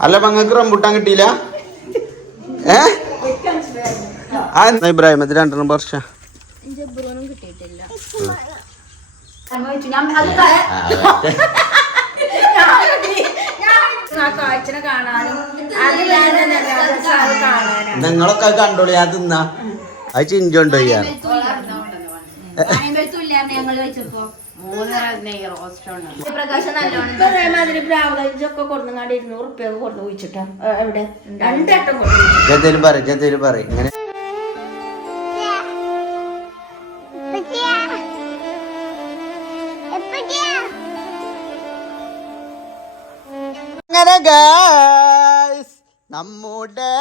അല്ല പങ്ങൾക്ക് റംബുട്ടാൻ കിട്ടിയില്ല ഏ ഇബ്രാഹിം അത് രണ്ടെണ്ണം വർഷ നിങ്ങളൊക്കെ കണ്ടോളി ഞാൻ തിന്നാ അത് ചിഞ്ചുണ്ടോ ഞാൻ ഞങ്ങൾ നല്ലോണം അതേമാതിരി ബ്രാവ്ലൊക്കെ കൊടുങ്ങാണ്ട് ഇരുന്നൂറ് ഉറുപ്പ്യ കൊടുന്ന് കുഴിച്ചിട്ടാ എവിടെ രണ്ടട്ടം കൊടുത്തു പറയും എന്തേലും പറയും ഇങ്ങനെ അങ്ങനെ നമ്മുടെ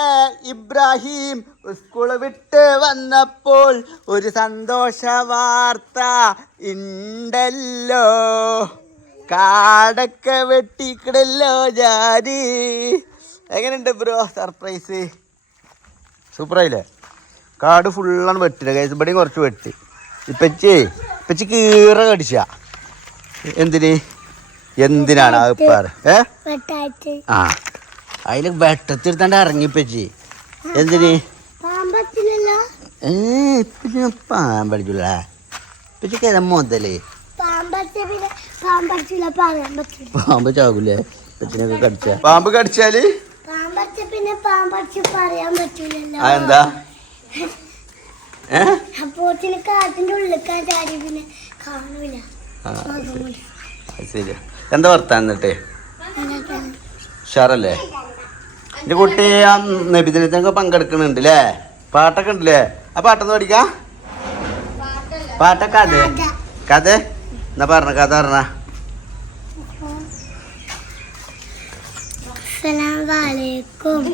ഇബ്രാഹിം സ്കൂൾ വിട്ട് വന്നപ്പോൾ ഒരു സന്തോഷ വാർത്ത ഉണ്ടല്ലോ. കാടൊക്കെ വെട്ടിക്കിടല്ലോ ജാരി എങ്ങനെയുണ്ട് ബ്രോ സർപ്രൈസ്? സൂപ്പറായില്ലേ? കാട് ഫുള്ളാണ് വെട്ടില്ല കേസ് ഇവിടെയും കുറച്ച് വെട്ടി. ഇപ്പച്ചി ഇപ്പച്ചി കീറ കടിച്ച. എന്തിന്? എന്തിനാണ്? അത് പറ. ഏ? ആ. അതിൽ വെട്ടത്തിരുത്താണ്ട് ഇറങ്ങിപ്പച്ചി. എന്തിന്? പാമ്പത്തിലല്ലോ ഏ ഇപ്പച്ചി പാമ്പടിച്ചില്ല ഇപ്പച്ചിക്ക് ഏതാ മുതലേ? പാമ്പ് ചാകൂലേ ഇപ്പച്ചിനൊക്കെ കടിച്ച? പാമ്പ് കടിച്ചാൽ? പിന്നെ പറയാൻ എന്താ അപ്പോത്തിന് കാട്ടിന്റെ ഉള്ളിക്കാൻ ചാടി പിന്നെ കാണൂല. ശരി. എന്താ വർത്താൻ എന്നിട്ട്? ഉഷാറല്ലേ? എന്റെ കുട്ടി ആ നബിദിനത്തിനൊക്കെ പങ്കെടുക്കുന്നുണ്ട് അല്ലേ പാട്ടൊക്കെ ഉണ്ടല്ലേ? ആ പാട്ടൊന്ന് പഠിക്കാ. പാട്ടൊക്കെ അതെ. കഥ. എന്നാ പറഞ്ഞ കഥ പറഞ്ഞ. അസ്സലാമലൈക്കും.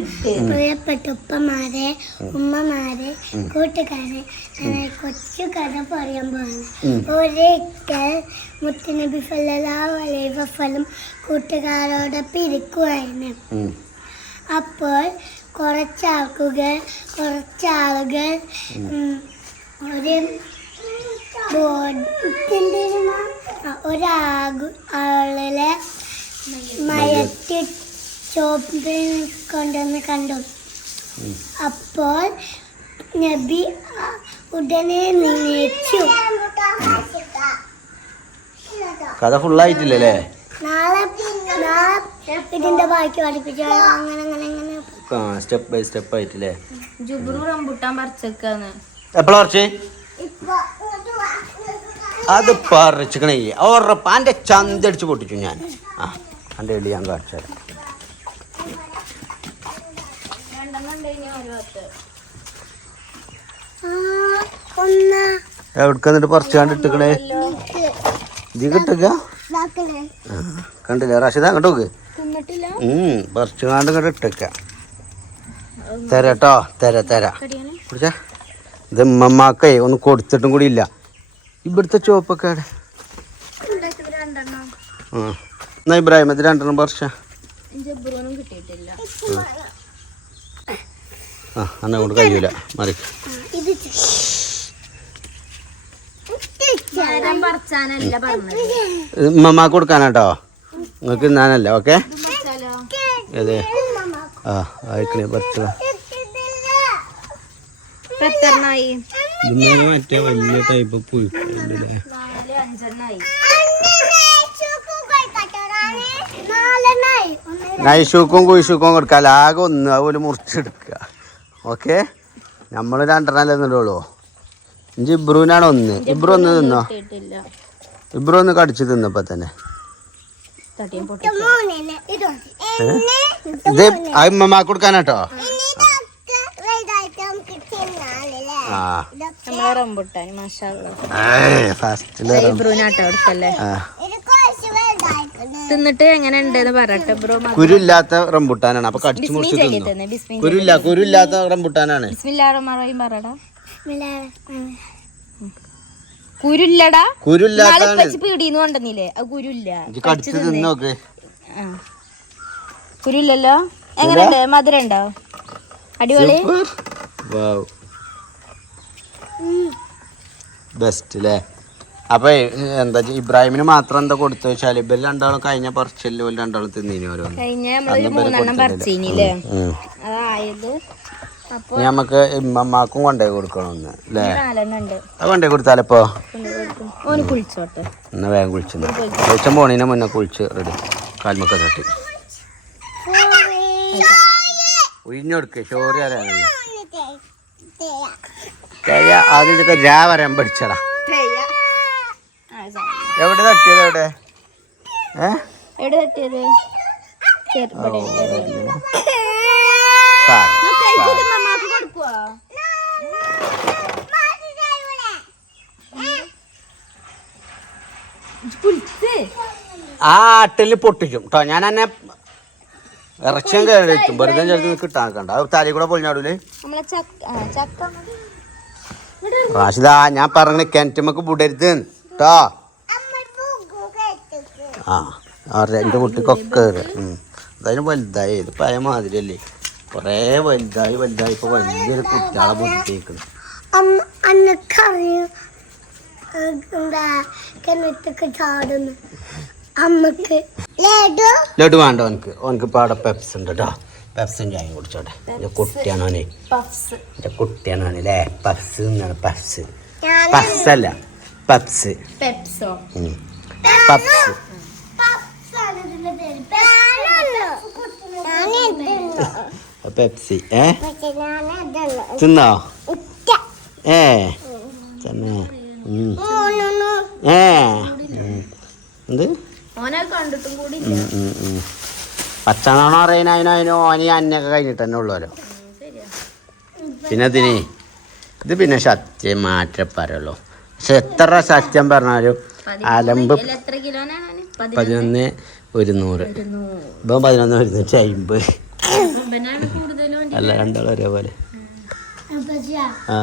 പ്രിയപ്പെട്ട ഉപ്പമാരെ ഉമ്മമാരെ കൂട്ടുകാരെ കൊച്ചു കഥ പറയാൻ പോകുന്നു ഒരിക്കൽ മുത്തുനബി വസല്ലം കൂട്ടുകാരോടൊപ്പം ഇരിക്കുവായിരുന്നു. അപ്പോൾ കുറച്ചാൾക്കുകൾ കുറച്ചാളുകൾ ഒരു ഒരാകു ആളിലെ മയത്തി ചോപ്പിൽ കൊണ്ടുവന്ന് കണ്ടു. അപ്പോൾ നബി ഉടനെ നിന്നിച്ചു കഥ ഫുള്ളായിട്ടില്ലല്ലേ നാളെ നാളെ ഇതിന്റെ ബാക്കി പഠിപ്പിച്ചു? അങ്ങനെ അങ്ങനെ അങ്ങനെ. ആ സ്റ്റെപ്പ് ബൈ സ്റ്റെപ്പ് ആയിട്ടില്ലേ? ജുബ്രു റംബുട്ടാൻ പറിച്ചേക്കാന്ന്. എപ്പോഴാ കുറച്ച് അത് പറിച്ചിക്കണേ. ഉറപ്പ്. എന്റെ ചന്തടിച്ച് പൊട്ടിച്ചു ഞാൻ. ആ എന്റെ എളി ഞാൻ കാണിച്ചു തരാം ആ, പറിച്ചു പറിച്ച് കണ്ടിട്ടിക്കണേ ഇത് കിട്ടുക? കണ്ടില്ല കണ്ടില്ലേ? റാഷിദ അങ്ങോട്ട് നോക്ക്. തിന്നിട്ടില്ല ഉം പറിച്ച് കാണ്ട് ഇങ്ങോട്ട് ഇട്ടേക്ക തരാട്ടോ തര തര. കുടിച്ചാ? ഇത് ഉമ്മമാക്കേ ഒന്ന് കൊടുത്തിട്ടും കൂടി ഇല്ല. ഇവിടുത്തെ ചോപ്പൊക്കെ എന്നാ ഇബ്രാഹിം ഇത് രണ്ടെണ്ണം പറിച്ച. ആ എന്നെ കൊണ്ട് കഴിയൂല. മറി. ഉമ്മമാക്ക് കൊടുക്കാനാട്ടോ നിങ്ങൾക്ക് ഇന്നാനല്ല ഓക്കെ? പറിച്ചാലോ ಹಾಂ ഇപ്പൊ എത്രണ്ണായി ഇന്നലെ മറ്റേ വലിയ ടൈപ്പ് നൈഷൂക്കും കുയിഷൂക്കും കൊടുക്കാല്ല ആകെ ഒന്ന് അതുപോലെ മുറിച്ചെടുക്കുക ഓക്കെ? നമ്മൾ രണ്ടെണ്ണല്ലേ തിന്നിട്ടുള്ളൂ. ഇഞ്ചി ഇബ്രുവിനാണ് ഒന്ന്. ഇബ്രു ഒന്ന് തിന്നോ? ഇബ്രു ഒന്ന് കടിച്ചു തിന്നപ്പോ തന്നെ. തട്ടിയും. ഇത് ഉമ്മമാക്ക് കൊടുക്കാനാട്ടോ? റംബുട്ടാൻ തിന്നിട്ട് എങ്ങനെ ഉണ്ടെന്ന് പറയട്ടെ ബ്രോ കുരുല്ലാത്ത റംബുട്ടാനാണ്. അപ്പൊ കടിച്ചു മുറിച്ച് കുരുല്ല കുരുല്ലാത്ത റംബുട്ടാനാണ്. പറയടാ. മിലാ- ഉം. കുരുല്ലടാ. കുരുല്ലാത്ത പച്ചി പീടിന്ന് കൊണ്ടുവന്നില്ലേ? അത് കുരുല്ല. കുരുല്ലല്ലോ? എങ്ങനെയുണ്ട്? മധുരം ഉണ്ടോ അടിപൊളി ബെസ്റ്റ് അല്ലേ അപ്പൊ എന്താ ഇബ്രാഹിമിന് മാത്രം എന്താ കൊടുത്തു വെച്ചാൽ ഇവർ രണ്ടാളും കഴിഞ്ഞ പറിച്ചല്ലോ രണ്ടാളും തിന്നീനി കഴിഞ്ഞ മൂന്നെണ്ണം പറിച്ചില്ലേ. അതായത് നമുക്ക് ഇമ്മമാക്കും കൊണ്ടേ കൊടുക്കണമെന്ന് അല്ലേ അത് കൊണ്ടേ കൊടുത്താലപ്പോ? എന്നാ വേഗം കുളിച്ചു കുളിച്ച. പോണീനെ മുന്നേ കുളിച്ച് റെഡി. കാൽമക്ക തട്ടി. ഉയിഞ്ഞൊടുക്ക് ചോറ് തരാനല്ല. ആദ്യമൊക്കെ രാ വരാൻ പഠിച്ചടാ. എവിടെ തട്ടിയത് എവിടെ ഏഹ് എവിടെ തട്ടിയത്? ചെറുപടി കുളിച്ച്? ആ ആട്ടിൽ പൊട്ടിക്കും കേട്ടോ ഞാൻ എന്നെ ഇറച്ചിയും എത്തും വെറുതെ ചേർത്ത് കിട്ടാൻ നിൽക്കണ്ട തലയിൽ കൂടെ പൊളിഞ്ഞാടൂലേ? റാഷിദ ഞാൻ പറഞ്ഞ കിണറ്റുമ്മക്ക് വിടരുത് കേട്ടോ ആ എന്റെ കുട്ടിക്കൊക്കെ അതായത് അതിന് വലുതായി. ഇത് പഴയ മാതിരിയല്ലേ. കുറേ വലുതായി വലുതായി ഇപ്പൊ വലിയൊരു കുട്ടികളെ അമ്മ അന്നക്കറിയും എന്താ കിണറ്റൊക്കെ ചാടുന്നു. അമ്മയ്ക്ക് ലഡു. ലഡു വേണ്ട ഓനക്ക് ഓനക്ക് ഇപ്പൊ അവിടെ പെപ്സ് ഉണ്ട് കേട്ടോ പെപ്സും ചായ കുടിച്ചോട്ടെ. എന്റെ കുട്ടിയാണ് ഓനെ പഫ്സ് എന്റെ കുട്ടിയാണ് ഓനെ അല്ലേ പപ്സ് എന്നാണ് പപ്സ് ഞാൻ പപ്സ് അല്ല. പപ്സ് പെപ്സോ ഉം. പപ്സ് പെപ്സി ഏ. തിന്നോ. ഏ തന്നെ. ഏ. എന്ത്. പച്ചനാണോ അറിയാൻ അതിനോ ഓനി അന്നൊക്കെ കഴിഞ്ഞിട്ട് തന്നെ ഉള്ളൂല്ലോ പിന്നെ ഇതിന് ഇത് പിന്നെ സത്യം മാറ്റം പറയുള്ളൂ. പക്ഷെ എത്ര സത്യം പറഞ്ഞാലും അലമ്പ് പതിനൊന്ന്? ഒരുന്നൂറ്. ഇപ്പം പതിനൊന്ന് ഒരുന്നൂറ്റി അമ്പത്. അല്ല രണ്ടാളും ഒരേപോലെ. അപ്പച്ചാ. ആ.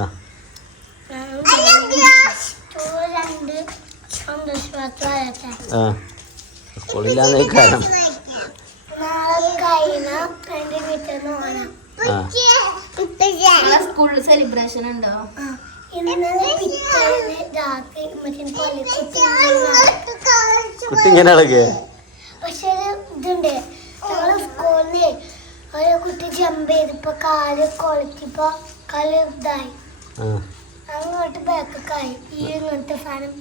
ആ. സ്കൂളില്ലാന്നേ കാരണം സ്കൂളിൽ സെലിബ്രേഷൻ ഉണ്ടോ? കുട്ടി ഇങ്ങനെ പക്ഷെ ഇതുണ്ട്. ഞങ്ങൾ സ്കൂളിൽ ഒരു കുട്ടി ജമ്പ് ചെയ്തപ്പോ കാൽ കൊളുത്തിപ്പോ കാൽ ഇതായി. അങ്ങോട്ട് ബാക്കായി ഈ ഇങ്ങോട്ട് സാധനം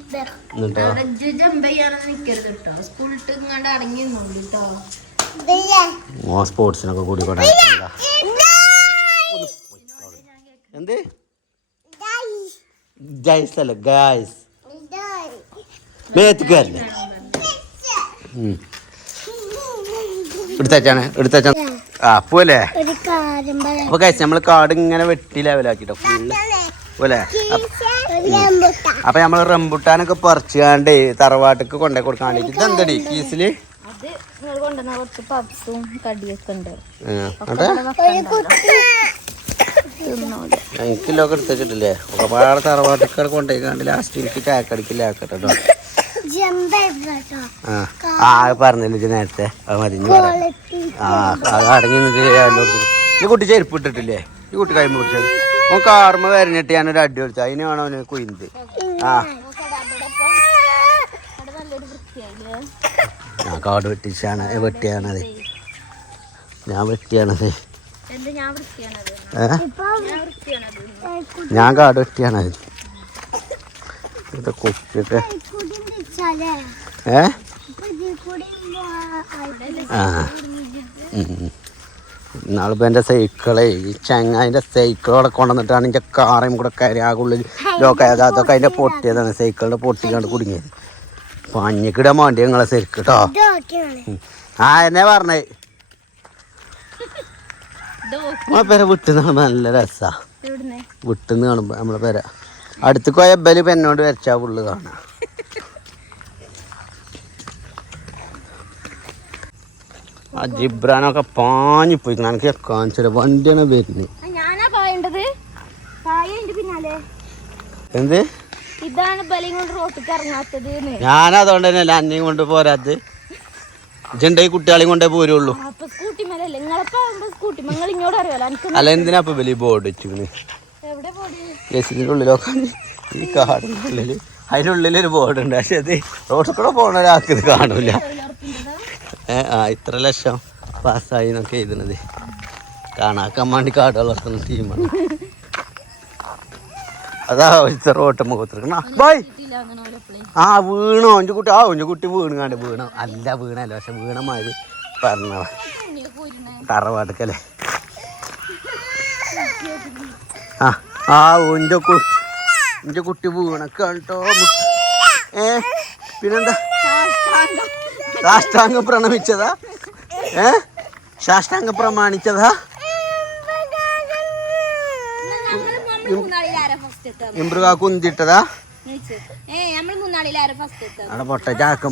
ബാക്ക് ജമ്പ് ചെയ്യാനൊന്നും നിക്കരുത് കേട്ടോ സ്കൂളിട്ട് ഇങ്ങോട്ട് അടങ്ങി കേട്ടോ സ്പോർട്സിനൊക്കെ കൂടി എന്ത്? ജൈസ് അല്ല ഗായ്സ് എടുത്തേച്ചാണ് എടുത്തേച്ചാണ് ആ അപ്പൊ കഴിച്ച് നമ്മൾ കാട് ഇങ്ങനെ വെട്ടി ലെവലാക്കിട്ടോ ഫുള്ള് പോലെ അപ്പൊ നമ്മൾ റംബുട്ടാനൊക്കെ പറിച്ചാണ്ട് തറവാട്ടിക്ക് കൊണ്ടേ കൊടുക്കാൻ വേണ്ടി ഇതെന്തടി കീസിൽ? അത് നിങ്ങൾ കൊണ്ടുവന്ന കുറച്ച് കടിയൊക്കെ ഉണ്ട്. ആ, ഒരു കുട്ടി എനിക്കില്ലൊക്കെ എടുത്തിട്ടില്ലേ ഒരുപാട് തറവാട്ടിക്കട കൊണ്ടേക്കാണ്ട് ലാസ്റ്റ് എനിക്ക് ചായക്കടിക്കില്ല ആക്കട്ടെ കേട്ടോ ആ. ആ പറഞ്ഞില്ല നേരത്തെ? അത് ആ അത് അടങ്ങി നിന്നിട്ട് ഈ കുട്ടി ചെരുപ്പ് ഇട്ടിട്ടില്ലേ? ഈ കുട്ടി കൈ മുറിച്ചത് ഓൻ കാർമ വരഞ്ഞിട്ട് ഞാനൊരു അടി കൊടുത്തു. അതിനാണ് അവന് കുയിന്ത്. ആ. ഞാൻ കാട് വെട്ടിച്ചാണ്. വെട്ടിയാണത്. ഞാൻ വെട്ടിയാണത്. ഞാൻ കാട് വെട്ടിയാണത്. ഇത് കുട്ടിയൊക്കെ കൂടി വെച്ചാലേ ഏ? എന്റെ സൈക്കിൾ കൂടി ആ. ഇന്നാളിപ്പോൾ എന്റെ സൈക്കിളേ ഈ ചങ്ങാതിന്റെ സൈക്കിളോടെ കൊണ്ടുവന്നിട്ടാണ് എന്റെ കാറേയും കൂടെ ഉള്ളിൽ ലോക്ക് അതൊക്കെ അതിന്റെ പൊട്ടിയതാണ്. സൈക്കിളിന്റെ പൊട്ടിക്കാണ്ട് കുടുങ്ങിയത്. പഞ്ഞിക്കിടാൻ വേണ്ടി നിങ്ങളെ ശരിക്ക് കേട്ടോ ആ എന്നെ പറഞ്ഞേ? നമ്മളെ പേരെ വിട്ടുന്ന നല്ല രസാ. എവിടുന്ന്? വിട്ടുന്ന് കാണുമ്പോൾ നമ്മളെ പേര. അടുത്ത് പോയ ബലി പെന്നോണ്ട് വരച്ചാ ഫുള്ള് കാണാം. ആ ജിബ്രാനൊക്കെ പാഞ്ഞു പോയി. എനിക്ക് കാണിച്ചത് വണ്ടിയാണ് വരുന്നത് ഞാനാ പായേണ്ടത്. പായ എന്റെ പിന്നാലെ. എന്ത്? ഇതാണ് ബലയും കൊണ്ട് റോട്ടിക്ക് ഇറങ്ങാത്തത് ഞാനതുകൊണ്ട് തന്നെയല്ല അന്നയും കൊണ്ട് പോരാത് ഇജണ്ട ഈ കുട്ടികളെയും കൊണ്ടേ പോരുള്ളൂ. അല്ല എന്തിനാ ഇപ്പൊ ബലി ബോർഡ് വെച്ചിരുന്നു ഉള്ളിലൊക്കെ ഈ കാടിന്റെ ഉള്ളിൽ. അതിനുള്ളിലൊരു ബോർഡ് ഉണ്ട്. പക്ഷെ അത് റോഡിൽ കൂടെ പോണ ഒരാൾക്ക് ഇത് കാണൂല. ആ ഇത്ര ലക്ഷം പാസ്സായി എന്നൊക്കെ എഴുതുന്നത്. കാണാക്കാൻ വേണ്ടി കാട് വളർത്തുന്ന ടീമാണ് അതാ ഇത്ര റോട്ട് മുഖത്തിരിക്കണ ബൈ. ആ വീണോ? ഒഞ്ചു കുട്ടി ആ ഒഞ്ചു കുട്ടി വീണുങ്ങാണ്ട് വീണോ. അല്ല വീണല്ലോ പക്ഷെ വീണ മാതിരി പറഞ്ഞ തറവാടുക്കല്ലേ ആ ആ എന്റെ കുട്ടി എന്റെ കുട്ടി വീണക്കാണ് കേട്ടോ. ഏ പിന്നെന്താ? സാഷ്ടാംഗം പ്രണമിച്ചതാ? ഏ? സാഷ്ടാംഗ പ്രമാണിച്ചതാ? ആ കുന്തിട്ടതാ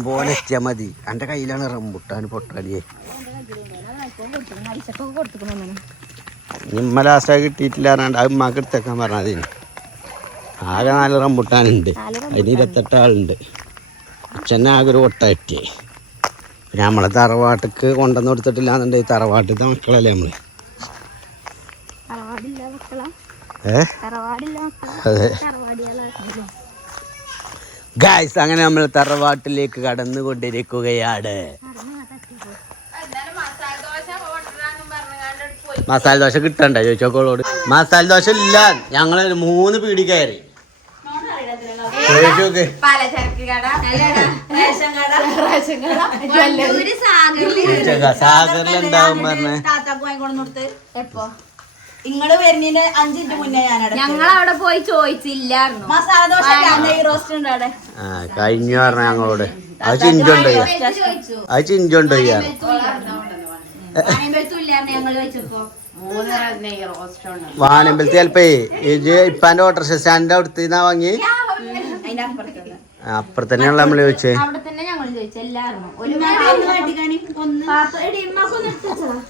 പോലെ മതി. എന്റെ കയ്യിലാണ് റംബുട്ടാൻ പൊട്ടാടിയേ. നിമ്മ ലാസ്റ്റായി കിട്ടിയിട്ടില്ല പറഞ്ഞാണ്ട് അത് ഉമ്മാക്ക് എടുത്തേക്കാൻ പറഞ്ഞത്. ആകെ നാല് റംബുട്ടാനുണ്ട്. അതിന് ഇരുപത്തെട്ട് ആളുണ്ട്. അച്ഛനെ ആകെ ഒരു ഒട്ട നമ്മളെ തറവാട്ടിക്ക് കൊണ്ടുവന്ന് കൊടുത്തിട്ടില്ല എന്നുണ്ടെങ്കിൽ തറവാട്ടിത്തെ മക്കളല്ലേ നമ്മൾ? ഏ? അതെ. ഗായ്സ് അങ്ങനെ നമ്മൾ തറവാട്ടിലേക്ക് കടന്നുകൊണ്ടിരിക്കുകയാണ്. മസാല ദോശ കിട്ടണ്ട? ചോദിച്ചോക്കോളോട് മസാല ദോശ ഇല്ല. ഞങ്ങൾ മൂന്ന് പീടി കയറി. പലചരക്ക് കട. റേഷൻ കട. റേഷൻ കട. സാഗറിലുണ്ടാവും പറഞ്ഞേ? താത്താക്ക് എപ്പോ? ഇങ്ങൾ വരുന്നതിന്റെ അഞ്ചിന്റെ മുന്നേ ഞാനവിടെ ഞങ്ങൾ അവിടെ പോയി ചോദിച്ചില്ലായിരുന്നു. മസാല ദോശ റോസ്റ്റ് ഉണ്ട് അവിടെ. ആ കഴിഞ്ഞു പറഞ്ഞ ഞങ്ങളോട്. അത് ചിഞ്ചുണ്ട്. അത് ചിഞ്ചുണ്ട് വാണിമ്പലത്ത് ചിലപ്പോ ഇപ്പാന്റെ ഓട്ടോറിക്ഷ സ്റ്റാൻഡിന്റെ അവിടുത്തെ വാങ്ങി? അപ്പുറത്ത് നമ്മൾ ചോദിച്ചേ.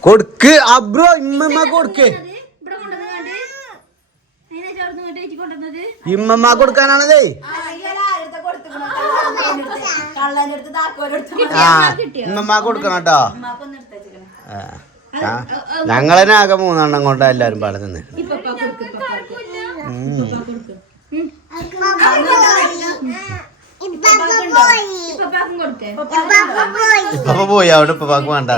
കൊടുക്ക് അബ്രോ ഇമ്മ കൊടുക്ക്. ഇമ്മമ്മ കൊടുക്കാനാണതേ. ഇമ്മമ്മ കൊടുക്കണം കേട്ടോ. ഞങ്ങളെന്നെ ആകെ മൂന്നെണ്ണം കൊണ്ടാ എല്ലാരും പാടെ നിന്ന് അപ്പൊ പോയി അവിടെ ഇപ്പൊ പാക്ക് വേണ്ട.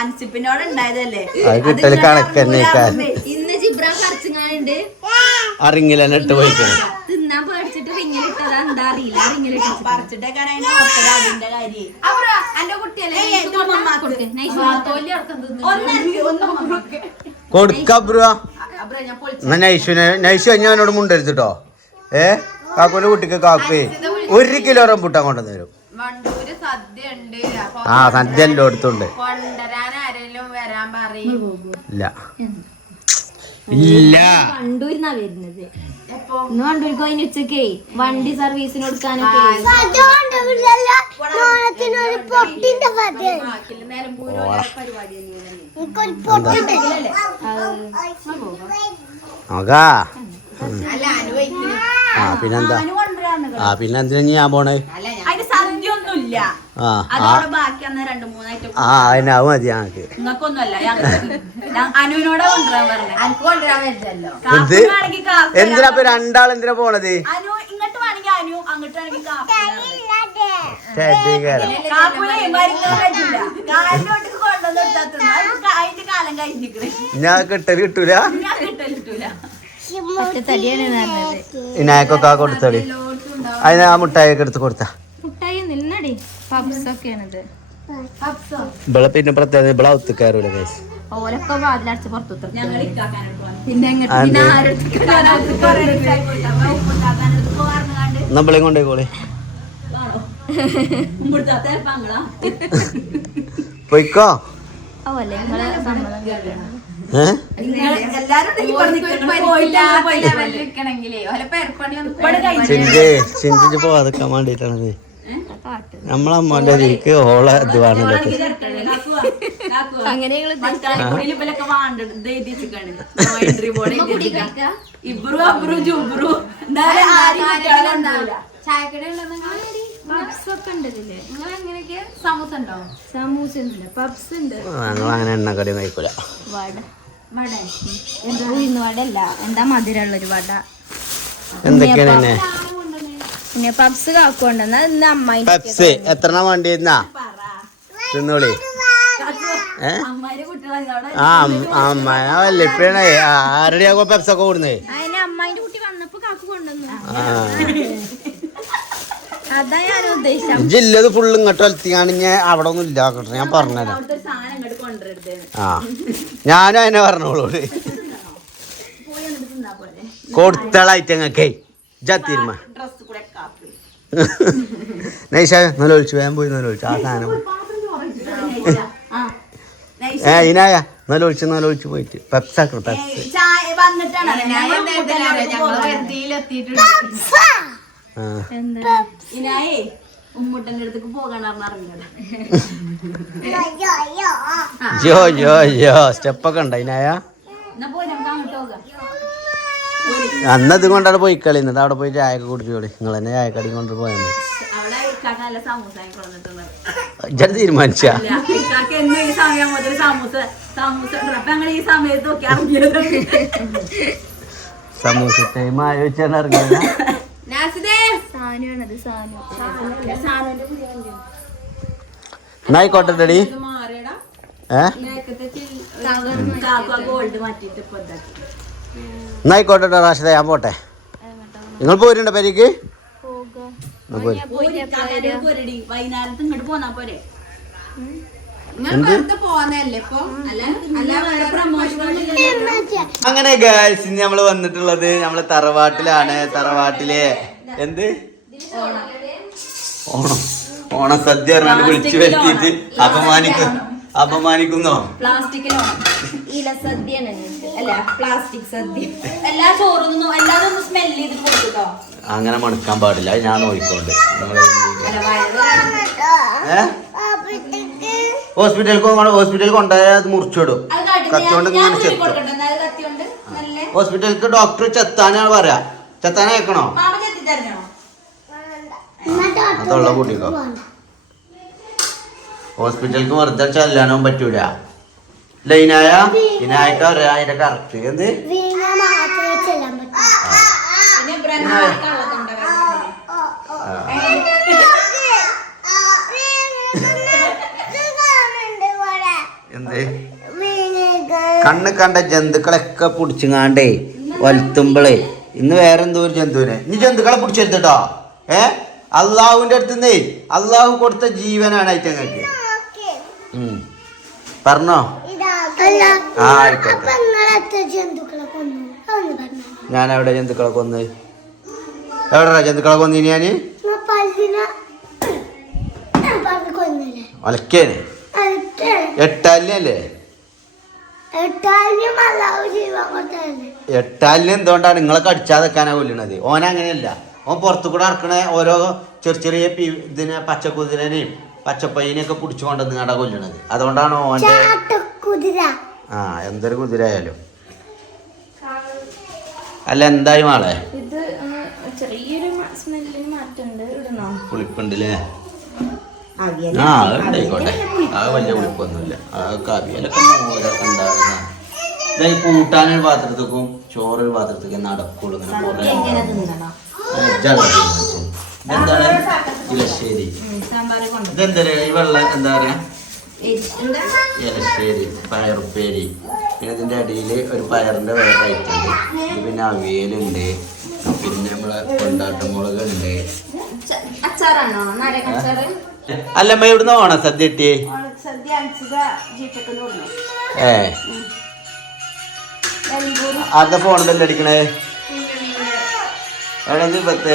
അൻസിപ്പിനോട് ഉണ്ടായതല്ലേ കിട്ടൽ കണക്കന്നേക്കാരം ഇന്ന് ജിബ്രാൻ കറച്ചിങ്ങാനുണ്ട് അറിങ്ങില്ല ഇട്ട് പോയിക്കണം. തിന്നാൻ പേടിച്ചിട്ട് റിങ്ങിലിട്ടതാ എന്താ അറിയില്ല റിങ്ങിലിട്ട് മുണ്ടരുത്തിട്ടോ ഏ? കാക്കോന്റെ കുട്ടിക്ക് കാക്കേ ഒരു കിലോ റംബൂട്ടാൻ കൊണ്ടുവന്ന് തരും. സദ്യ ഉണ്ട് ആ സദ്യ വരാൻ പറയും. ഇല്ല. ഇല്ല. കണ്ടൂരിന്നാ വരുന്നത്. ഇന്ന് വണ്ടൂർക്ക് അതിന് ഉച്ചക്കേ? വണ്ടി സർവീസിന് കൊടുക്കാനൊക്കെ. ആ പിന്നെന്താ? ആ ഞാൻ പോണേ? ആ ആ അതോടെ ബാക്കി അന്ന് രണ്ട് മൂന്നായിട്ട് ആ അതിനാവും മതി ഞങ്ങക്ക് നിങ്ങൾക്കൊന്നുമല്ല അനുവിനോടെ കൊണ്ടുവരാൻ പറഞ്ഞത് എനിക്ക് കൊണ്ടുവരാൻ പറ്റില്ലല്ലോ എന്ത് കാക്കുനാണെങ്കിൽ കാക്കു എന്തിനാ ഇപ്പൊ രണ്ടാൾ എന്തിനാ പോണത് അനു ഇങ്ങോട്ട് വേണമെങ്കിൽ അനു അങ്ങോട്ട് വേണമെങ്കിൽ മരുന്ന് പറ്റില്ല കാലിലോട്ട് കൊണ്ടുവന്ന് അതിന്റെ കാലം ഞാൻ കിട്ടൽ കിട്ടൂല ഞാൻ കിട്ടലിട്ടൂല ഇനാക്കൊക്കെ കൊടുത്തടി അതിന് ആ മുട്ടായൊക്കെ എടുത്ത് കൊടുത്താ ഇവിടെ പിന്നെ പ്രത്യേകത ഇവിടെ ഒത്തു കയറൂല കൈസ് ഓലൊക്കെ വാതിലടച്ച് പുറത്തു പിന്നെ നമ്മളെ കൊണ്ടേക്കോളെ പോയിക്കോ? ചിഞ്ചിച്ച് പോവാതൊക്കാൻ വേണ്ടിട്ടാണത്. പാട്ട് നമ്മളമ്മോന്റെ ഇതിക്ക് ഓളെ ഇതുവാണ് അങ്ങനെ എണ്ണക്കടി നയിക്കൂല എന്താ മധുര ഉള്ളൊരു അല്ല എന്താ മധുരമുള്ളൊരു വട? എന്തൊക്കെയാണ് പിന്നെ പപ്സ് കാക്കുണ്ടെന്നാ ഇന്ന് അമ്മായി പെപ്സി എത്ര വണ്ടി ഇരുന്നാ തിന്നോളി. ഏ? ആ അമ്മ പെപ്സ് ഒക്കെ കൂടുന്നേ? അതിന് അമ്മായിന്റെ കുട്ടി വന്നപ്പോ കാക്കു കൊണ്ടുവന്നു. ആ. അതാ ഞാൻ ഉദ്ദേശിച്ചത് ജില്ലത് ഫുള്ള് ഇങ്ങോട്ട് വലത്തിയാണ് ഞാൻ അവിടെ ഒന്നും ഇല്ല കേട്ടോ. ഞാൻ പറഞ്ഞുതരാം. ആ. ഞാനും അതിനെ പറഞ്ഞോളൂടെ കൊടുത്തളായിട്ടങ്ങക്കേ ജാത്തിരുമ നൈഷ നല്ല ഒഴിച്ചു വേഗം പോയി നല്ല ഒഴിച്ചു ആ സാധനം. ഏ ഇനായ നല്ല ഒഴിച്ച് നല്ല ഒഴിച്ച് പോയിട്ട്. പെപ്സാക്കണം പെപ്സ്. ഇനായേ ഉമ്മുട്ടന്റെ അടുത്തേക്ക് പോകണം ജോ ജോ ജോ സ്റ്റെപ്പൊക്കെ ഉണ്ടോ ഇനായ? എന്നാ പോയി നമുക്ക് അങ്ങോട്ട് പോകാം. അന്നത് കൊണ്ടാണ് പോയി കളി. എന്നിട്ട് അവിടെ പോയി ചായ കുടിച്ചോളി നിങ്ങൾ തന്നെ ചായക്കടി കൊണ്ട് പോയാൽ മതി. തീരുമാനിച്ച? ഇക്കാക്ക എന്നും ഈ സമയം മുതൽ സമൂസ ടൈം ആലോചിച്ചാണ് ഇറങ്ങിയത്. എന്നായിക്കോട്ടെ ഡി ഇത് ഏ? കാക്ക ഗോൾഡ് മാറ്റിട്ട് ഇപ്പൊ എന്നായിക്കോട്ടെ റാഷിദ ഞാൻ പോട്ടെ. നിങ്ങൾ പോരുണ്ടോ പെരിക്ക്? അങ്ങനെ ഗേൾസ് നമ്മൾ നമ്മൾ വന്നിട്ടുള്ളത് നമ്മൾ തറവാട്ടിലാണ്. തറവാട്ടിലെ. എന്ത്? ഓണം. ഓണസദ്യ പറഞ്ഞാണ്ട് വിളിച്ചു വരുത്തിയിട്ട് അപമാനിക്കും അപമാനിക്കുന്നോ? പ്ലാസ്റ്റിക്കിലോ? ഇല അല്ല പ്ലാസ്റ്റിക് സദ്യ. എല്ലാ ചോറൊന്നും എല്ലാതും ഒന്ന് സ്മെൽ ചെയ്തിട്ട് കൊടുക്കട്ടോ അങ്ങനെ മണക്കാൻ പാടില്ല ഞാൻ നോക്കിക്കൊണ്ട്. ഹോസ്പിറ്റലിൽ ഹോസ്പിറ്റലിൽ കൊണ്ടുപോയാൽ അത് മുറിച്ചിടും. കത്തിയോണ്ട് ഹോസ്പിറ്റലിൽ ഇങ്ങനെ ചെത്തും. ഹോസ്പിറ്റലിലേക്ക് ഡോക്ടർ ചെത്താനാണ് പറയാ. ചെത്താനേക്കണോ അതുള്ള കൂട്ടിക്കോ. ഹോസ്പിറ്റലിലേക്ക് വെറുതെ ചെല്ലാനോ പറ്റൂല. ലൈനായ? അറിയാം അതിന്റെ കറക്റ്റ് എന്ത്? എന്ത്? കണ്ണ് കണ്ട ജന്തുക്കളൊക്കെ പിടിച്ചുങ്ങാണ്ടേ വലുത്തുമ്പളേ. ഇന്ന് വേറെ എന്തോ ഒരു ജന്തുവിനെ. നീ ജന്തുക്കളെ പിടിച്ചെടുത്തിട്ടോ? ഏ? അള്ളാഹുവിന്റെ അടുത്തുനിന്നേ അള്ളാഹു കൊടുത്ത ജീവനാണ് ഐറ്റങ്ങൾക്ക്. പറഞ്ഞോ? ആ ആയിക്കോട്ടെ. ഞാൻ എവിടെ ജന്തുക്കളെ കൊന്ന്. എവിടെടാ ജന്തുക്കളെ കൊന്നി ഞാൻ ഒലക്കേന്. എട്ടാലിനല്ലേ? എട്ടാലിന് എന്തുകൊണ്ടാണ് നിങ്ങളെ കടിച്ചാതെക്കാനാ കൊല്ലണത്? ഓനങ്ങനെയല്ല. അങ്ങനെയല്ല ഓൻ പുറത്തു കൂടെ ഇറക്കണേ ഓരോ ചെറിയ ചെറിയ പി ഇതിനെ പച്ചക്കുതിരനെയും പച്ചപ്പയ്യനെയൊക്കെ പിടിച്ചു നിങ്ങളുടെ കണ്ടാ കൊല്ലണത്. അതുകൊണ്ടാണ് ഓന്റെ ആ എന്തൊരു കുതിരയായാലും. അല്ല എന്തായി മാളെ? ഇത് ഒരു ചെറിയൊരു സ്മെല്ലിന് മാറ്റമുണ്ട് ഇടണോ പുളിപ്പുണ്ടല്ലേ? ആ അതുണ്ടായിക്കോട്ടെ അത് വലിയ പുളിപ്പൊന്നുമില്ല. അതൊക്കെ അവിയലൊക്കെ മോരൊക്കെ ഉണ്ടാവുന്ന ഇതായി കൂട്ടാനൊരു പാത്രത്തേക്കും ചോറൊരു പാത്രത്തേക്കും നടക്കുള്ളൂ. ഇങ്ങനെ എന്താണ് ഇലശ്ശേരി? സാമ്പാറ് കൊണ്ട് ഇതെന്താ പറയാ ഈ വെള്ളം എന്താ പറയാ? ഇലശ്ശേരി പയറുപ്പേരി. പിന്നെ ഇതിന്റെ അടിയിൽ ഒരു പയറിന്റെ വേറെ ഐറ്റം ഉണ്ട്. പിന്നെ അവിയലുണ്ട്. പിന്നെ നമ്മളെ കൊണ്ടാട്ടം മുളക് ഉണ്ട് അല്ലമ്മ ഇവിടുന്ന് ഓണം സദ്യ കിട്ടിയേ? ഏ. ആരുടെ ഫോൺ ബെല്ല് അടിക്കണേ എവിടെ പത്ത്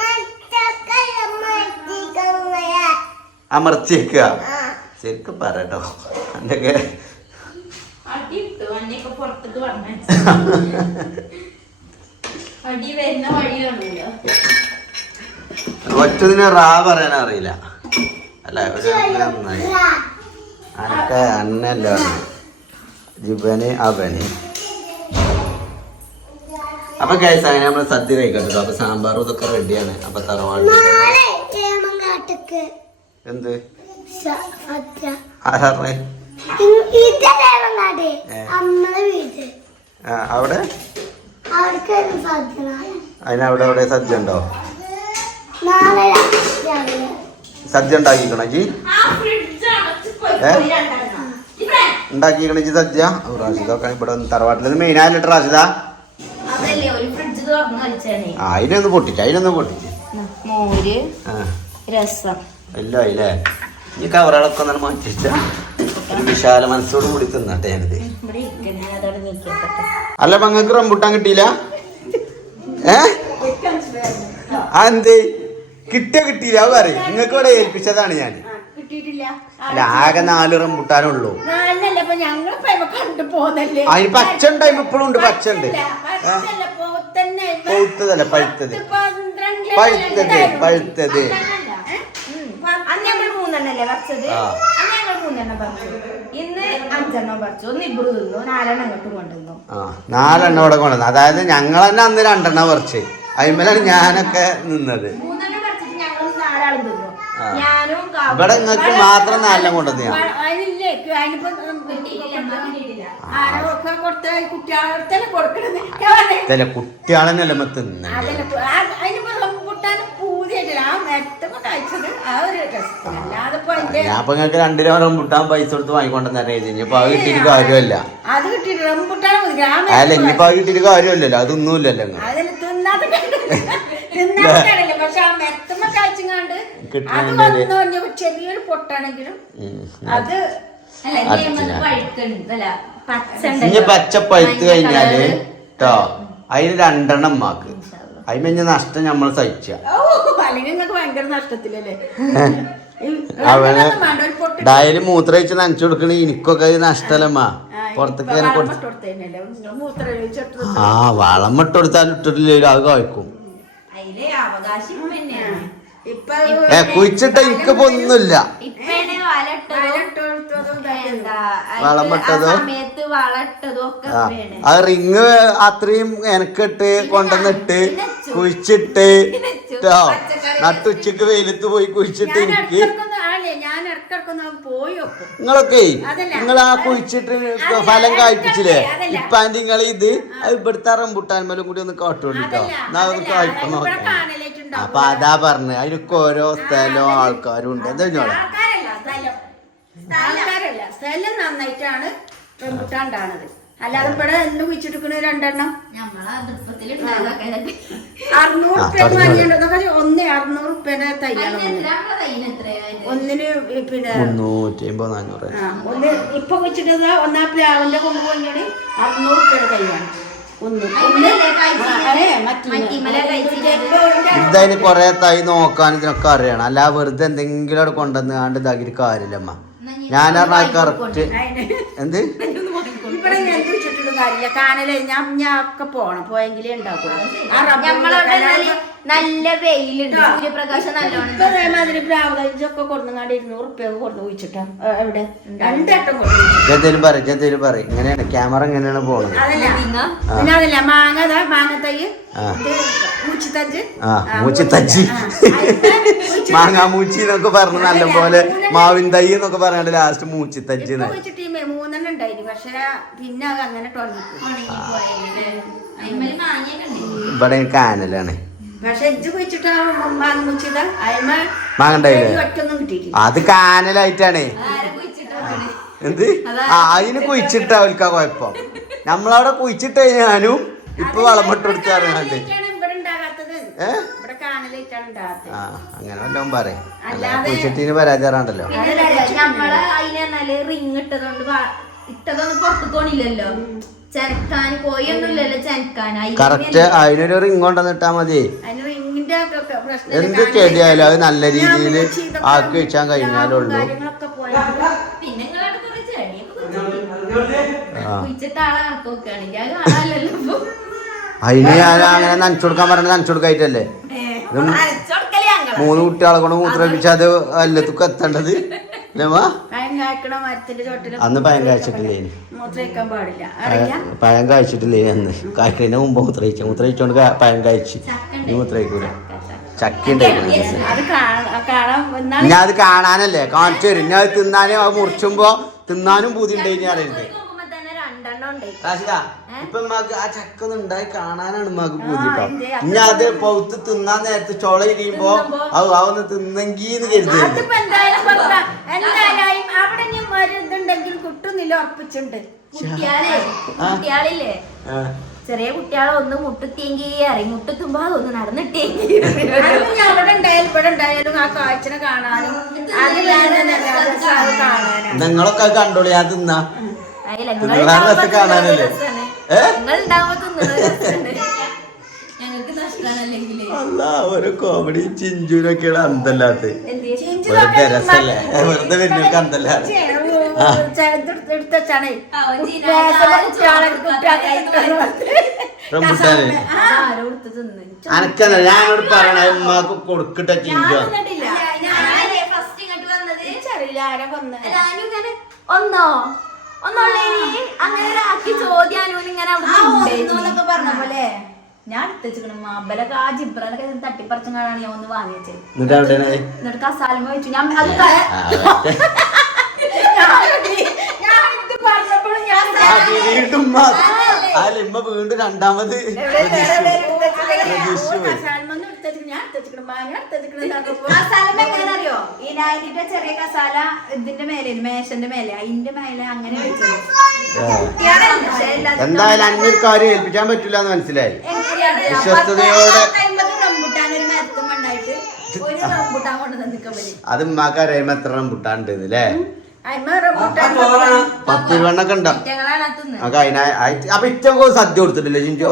അമർത്തിയേക്കുക. ശരിക്കും പറയട്ടോ. എന്തൊക്കെ ഒറ്റതിനെ റാ പറയാൻ അറിയില്ല. അല്ല ഒരു നന്നായി. അനക്ക അന്നല്ല ജിബന് അവന്. അപ്പൊ കേസ് അങ്ങനെ നമ്മൾ സദ്യ കഴിക്കട്ടോ. അപ്പൊ സാമ്പാറും ഇതൊക്കെ റെഡിയാണ് അപ്പൊ തറവാട് എന്ത്? ആ അവിടെ? സദ്യ അതിനവിടെ അവിടെ സദ്യ ഉണ്ടോ സദ്യ ഉണ്ടാക്കിക്കണോ ജി ആ ഫ്രിഡ്ജ് അടച്ച് പോയി ഏ? പോയി രണ്ടെണ്ണം. ഇവിടെ. ഉണ്ടാക്കിക്കണ ജി സദ്യ റാഷിദൊക്കെ ഇവിടെ തറവാട്ടിൽ മെയിൻ ആയിട്ട് റാഷിദ. അതല്ലേ ഒരു ഫ്രിഡ്ജ് തുറന്ന് കളിച്ചാണേ ആ അതിനൊന്ന് പൊട്ടിച്ച് അതിനൊന്ന് പൊട്ടിച്ച്. മോര് രസം. എല്ലാം ഇല്ലേ? ഈ കവറുകളൊക്കെ ഒന്നാണ് മാറ്റിച്ച വിശാല മനസ്സോട് കൂടി തിന്നട്ടെ ഞാനിത്. അല്ല മങ്ങൾക്ക് റംബുട്ടാൻ കിട്ടിയില്ല? ഏ? എന്ത്? കിട്ടിയ കിട്ടിയോ കിട്ടിയില്ല പറയും. നിങ്ങൾക്ക് ഇവിടെ ഏൽപ്പിച്ചതാണ് ഞാൻ കിട്ടിയിട്ടില്ല. അല്ല ആകെ നാല് റംബുട്ടാനുള്ളൂ. നാലിനല്ല ഇപ്പൊ ഞങ്ങൾ കണ്ടു പോന്നല്ലേ? അതിന് പച്ച ഉണ്ടായി ഇപ്പോഴും ഉണ്ട് പച്ച ഉണ്ട് പഴുത്തതല്ല പഴുത്തത്. പഴുത്തത് പഴുത്തത്. മൂന്നെണ്ണല്ലേ പറിച്ചത്? ഇന്ന് അഞ്ചെണ്ണം പറിച്ചു. ഒന്ന് ഇവിടെ തിന്നു നാലെണ്ണം അങ്ങോട്ട് കൊണ്ടുവന്നു. ആ നാലെണ്ണം ഇവിടെ കൊണ്ടുവന്നു. അതായത് ഞങ്ങൾ തന്നെ അന്ന് രണ്ടെണ്ണം പറിച്ച്. അതിന്മേലാണ് ഞാനൊക്കെ നിന്നത്. മൂന്നെണ്ണം പറിച്ചിട്ട് ഞങ്ങൾ നാലാളും തിന്നു. ആ. ഇവിടെ നിങ്ങൾക്ക് മാത്രം നല്ല കൊണ്ടുവന്നു ഞാൻ കുട്ടികളെന്നല്ല നമ്മ ഞാൻ നിങ്ങൾക്ക് രണ്ടു രൂപ റംബുട്ടാൻ പൈസ കൊടുത്ത് വാങ്ങിക്കൊണ്ടെന്നറിയാം പറഞ്ഞു ഇനിയിപ്പോ അത് കിട്ടിയിട്ട് കാര്യമല്ല. അല്ല ഇനിയിപ്പോ അത് കിട്ടിയിട്ട് കാര്യമല്ലല്ലോ. അതൊന്നുമില്ലല്ലോ നിങ്ങൾ അതിന് തിന്നാത്ത തിന്നാത്ത പക്ഷെ ആ മെത്തമ്മ കഴിച്ചങ്ങാണ്ട് അത് കിട്ടണതിന്റെ ഒരു- വന്നു പറഞ്ഞപ്പോ ചെറിയൊരു പൊട്ടാണെങ്കിലും അത് ഇനി. പച്ച പഴുത്ത് കഴിഞ്ഞാൽ കേട്ടോ അതിന് രണ്ടെണ്ണം മാക്ക് അതിന് നഷ്ടം നമ്മൾ സഹിച്ച. അവന് ഡയലി മൂത്ര മൂത്രയിച്ച് നനച്ചു കൊടുക്കണ എനിക്കൊക്കെ അത് നഷ്ടല്ലമ്മ ആ, പുറത്തേക്ക് ഇങ്ങനെ കൊടുത്ത് ആ വളം ഇട്ട് കൊടുത്താൽ ഇട്ടിട്ടില്ലല്ലോ അത് കഴിക്കും. കുഴിച്ചിട്ട് ഏ കുഴിച്ചിട്ട എനിക്കിപ്പോ ഒന്നുമില്ല. വളമിട്ടതും, വളമിട്ടതോ? ആ സമയത്ത് വളമിട്ടതും ഒക്കെ ആ. വേണം. അത് റിങ് അത്രയും എനക്കിട്ട് കൊണ്ടുവന്നിട്ട് കുഴിച്ചിട്ട് ട്ടോ നട്ടുച്ചക്ക് വെയിലത്ത് പോയി കുഴിച്ചിട്ട് ഞാൻ എനിക്ക് ഞാൻ പോയി ഒക്കും നിങ്ങളൊക്കെ അതല്ല. നിങ്ങൾ ആ കുഴിച്ചിട്ട് ഫലം കായ്പിച്ചില്ലേ അതല്ല. ഇപ്പൊ നിങ്ങൾ ഇത് അത് ഇവിടുത്തെ റംബുട്ടാൻമേലും കൂടി ഒന്ന് കാട്ടുകൊണ്ടിട്ടോ അതല്ല, എന്നാ അത് അതല്ല, ഇവിടെ നോക്കാം. അപ്പൊ അതാ പറഞ്ഞത് അതിനൊക്കെ ഓരോ സ്ഥലവും ആൾക്കാരും ഉണ്ട്. എന്താ ആൾക്കാരല്ല സ്ഥലം. ആൾക്കാരല്ല. സ്ഥലം നന്നായിട്ടാണ് റംബുട്ടാൻ ഉണ്ടാണത് അല്ലാതെ ഇവിടെ എന്ന് കുഴിച്ചിട്ടിരിക്കണ രണ്ടെണ്ണം. അറുന്നൂറ് തുടങ്ങി വാങ്ങിയിട്ടുണ്ടോ. ഒന്ന് അറുന്നൂറ് ഉറുപ്പ്യന്റെ തയ്യാണ്? ഒന്നിന് പിന്നെ ഒന്ന് ഇപ്പൊ വെച്ചിട്ടത് ഒന്നാം പ്ലാവിന്റെ കൊമ്പ് കൊഞ്ഞോട് അറുന്നൂറ് ഉപ്പേനെ തയ്യാണ്. മറ്റീമേലെ കൊറേ തൈ നോക്കാൻ ഇതിനൊക്കെ അറിയണം. അല്ല വെറുതെ എന്തെങ്കിലും അവിടെ കൊണ്ടുവന്ന് കണ്ട് ഇതാക്കിയിട്ട് കാര്യമില്ലമ്മ പറഞ്ഞാൽ കറക്റ്റ് എന്ത്? കാര്യമില്ല. കാനലേ ഞാൻ ഞാൻ ഒക്കെ പോണം. പോയെങ്കിലേ ഉണ്ടാക്കും ആ നമ്മളവിടെ ഞമ്മളവിടെ നല്ല- വെയിലുണ്ട്. സൂര്യപ്രകാശം നല്ലോണം അതേമാതിരി പ്രാവതൊക്കെ കൊടുങ്ങാണ്ട് ഇരുന്നൂറ് ഉറുപ്പ്യ കൊടുന്ന് കുഴിച്ചിട്ടാ. ഏ, എവിടെ? രണ്ടട്ടം കൊടുത്തു പറയും പറയും ഇങ്ങനെയാണ്. ക്യാമറ ഇങ്ങനെയാണ് പോകുന്നത് അതല്ല. പിന്നെ അതല്ല മാങ്ങ ദാ മാങ്ങ തൈ ആ. ഇത് ആ മൂച്ചിത്തച്ചി മാങ്ങാ മൂച്ചി എന്നൊക്കെ പറഞ്ഞ് നല്ലപോലെ മാവിൻ തൈ എന്നൊക്കെ പറഞ്ഞാണ്ട് ലാസ്റ്റ് മൂച്ചിത്തച്ചി ഇപ്പൊ വെച്ചിട്ട് ഈ മൂന്നെണ്ണം ഉണ്ടായിരുന്നു പക്ഷെ പിന്നെ അത് അങ്ങനെ. ഇവിടെ കാനലാണ്. പക്ഷെ ഇജ്ജ് കുഴിച്ചിട്ട് മാങ്ങ മൂച്ചിത അയമ മാങ്ങണ്ടായില്ലേ ഒറ്റൊന്നും കിട്ടിയിട്ടില്ല. അത് കാനലായിട്ടാണ്? എന്ത്? ആ അതിന് കുഴിച്ചിട്ട അവൽക്കാ കുഴപ്പം. നമ്മളവിടെ കുഴിച്ചിട്ട് കഴിഞ്ഞാലും ഇപ്പൊ വളമിട്ട് കൊടുക്കാറുണ്ട് അങ്ങനെ വല്ലതും പറയും. കുഴിച്ചിട്ടിന് അതിനെന്നാൽ റിങ് ഇട്ടതുകൊണ്ട് ഇട്ടതൊന്നും പുറത്തു പോണില്ലല്ലോ. ചെനക്കാൻ കോയൊന്നുമില്ലല്ലോ ചെനക്കാൻ കറക്റ്റ് അതിനൊരു റിങ് ഇട്ടാ മതി. എന്ത് ചെടിയായാലും അത് നല്ല രീതിയിൽ ആക്കി വെച്ചാൻ കഴിഞ്ഞാലുള്ളൂ പിന്നെ അതിന് ഞാൻ അങ്ങനെ നനച്ചു കൊടുക്കാൻ പറഞ്ഞ നനച്ചു കൊടുക്കായിട്ടല്ലേ? മൂന്ന് കുട്ടികളെ കൊണ്ട് മൂത്രപ്പിച്ച് അത് എല്ലാത്തുക്കും എത്തേണ്ടത്. അന്ന് പഴം കഴിച്ചിട്ടില്ലേ പഴം കഴിച്ചിട്ടില്ലേ അന്ന്? കായ്ക്കുന്നതിന് മുമ്പ് മൂത്രയിച്ച മൂത്രയിച്ചോണ്ട് പഴം കഴിച്ചു നീ മൂത്രയിക്കൂല ചക്ക ഞാൻ അത് കാണാനല്ലേ? കാണിച്ചു തരും. ഞാൻ അത് തിന്നാനും അത് മുറിച്ചുമ്പോ തിന്നാനും പൂതി ഉണ്ടായി അറിയരുത് നോക്കുമ്പോ തന്നെ രണ്ടെണ്ണം ഉണ്ടായി റാഷിദ, ഇപ്പൊ ഉമ്മാക്ക് ആ ചക്ക ഒന്ന് ഉണ്ടായി കാണാനാണ് ഉമ്മാക്ക് ഇനി അത് പൗത്ത് തിന്നാൻ നേരത്തെ ചോള അത് ആ ഒന്ന് തിന്നെങ്കീന്ന് ഇതുണ്ടെങ്കിൽ കുട്ടുന്നില്ല കുട്ടിയാളെ കുട്ടിയാളില്ലേ ചെറിയ കുട്ടികളെ ഒന്ന് മുട്ടുത്തിയെങ്കി അറിയും മുട്ടുത്തുമ്പോ അതൊന്ന് നടന്നിട്ടെങ്കി അവിടെ ഉണ്ടായാലും ഇവിടെ ഉണ്ടായാലും ആ കാഴ്ചനെ കാണാനും അതിലാണ് കാണാനും കാണാനാണ് നിങ്ങളൊക്കെ കണ്ടോളൂ ഞാൻ തിന്നാ കാണാനല്ലേ? അല്ല ഓരോ കോമഡി ചിഞ്ചൂരൊക്കെയാണ് അന്തല്ലാത്ത. വെറുതെ രസല്ലേ? വെറുതെ വരുന്നവർക്ക് അന്തല്ലാത്ത അനക്കല്ല ഞാനോട് പറയണ ഉമ്മാക്ക് കൊടുക്കട്ടെ ചിഞ്ചു ഒന്നോ? ഒന്നുള്ളേനി അങ്ങനെ ഒരാക്കി ചോദ്യം അനുവിന് ഇങ്ങനെ അവിടെ ഉണ്ടായിരുന്നു. ഒന്നൊക്കെ പറഞ്ഞ പോലെ ഞാൻ എടുത്തുവെച്ചിക്കണു മാമ്പലൊക്കെ ആ ജിബ്രനൊക്കെ തട്ടിപ്പറിച്ചും കാണാണ് ഞാൻ ഒന്ന് വാങ്ങി വെച്ചത് എന്നിട്ട് എവിടെയാണ് എന്നിട്ട് കസാലമ വെച്ചു. ഞാൻ അത് ക- ഞാൻ ഇത് പറഞ്ഞപ്പോഴും ഞാൻ ആ, വീണ്ടും രണ്ടാമത് ഞാൻ കസാലമ എങ്ങനെ അറിയോ ഈ നായിന്റെ ചെറിയ കസാല ഇതിന്റെ മേലെ മേശന്റെ മേലെ അതിന്റെ മേലെ അങ്ങനെ എന്തായാലും അന്നൊരു കാര്യം ഏൽപ്പിക്കാൻ പറ്റില്ല എന്ന് മനസ്സിലായി? വിശ്വസ്തയോടെ അത് റംബുട്ടാൻ എത്ര റംബുട്ടാൻ റംബുട്ടാണ്ട് അല്ലേ പത്ത് രൂപണ്ണൊക്കെ ഉണ്ടോ അപ്പൊ ഇറ്റൊക്കെ സദ്യ കൊടുത്തിട്ടില്ലേ ചിഞ്ചോ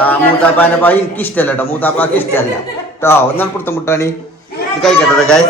ആ മൂത്താപ്പാന്റെ പാ എനിക്ക് ഇഷ്ടല്ല കേട്ടോ മൂത്താപ്പാക്ക് ഇഷ്ടല്ല കേട്ടോ ഒന്നാൾ കൊടുത്ത മുട്ടാണി. കഴിക്കട്ടെ ഗായ്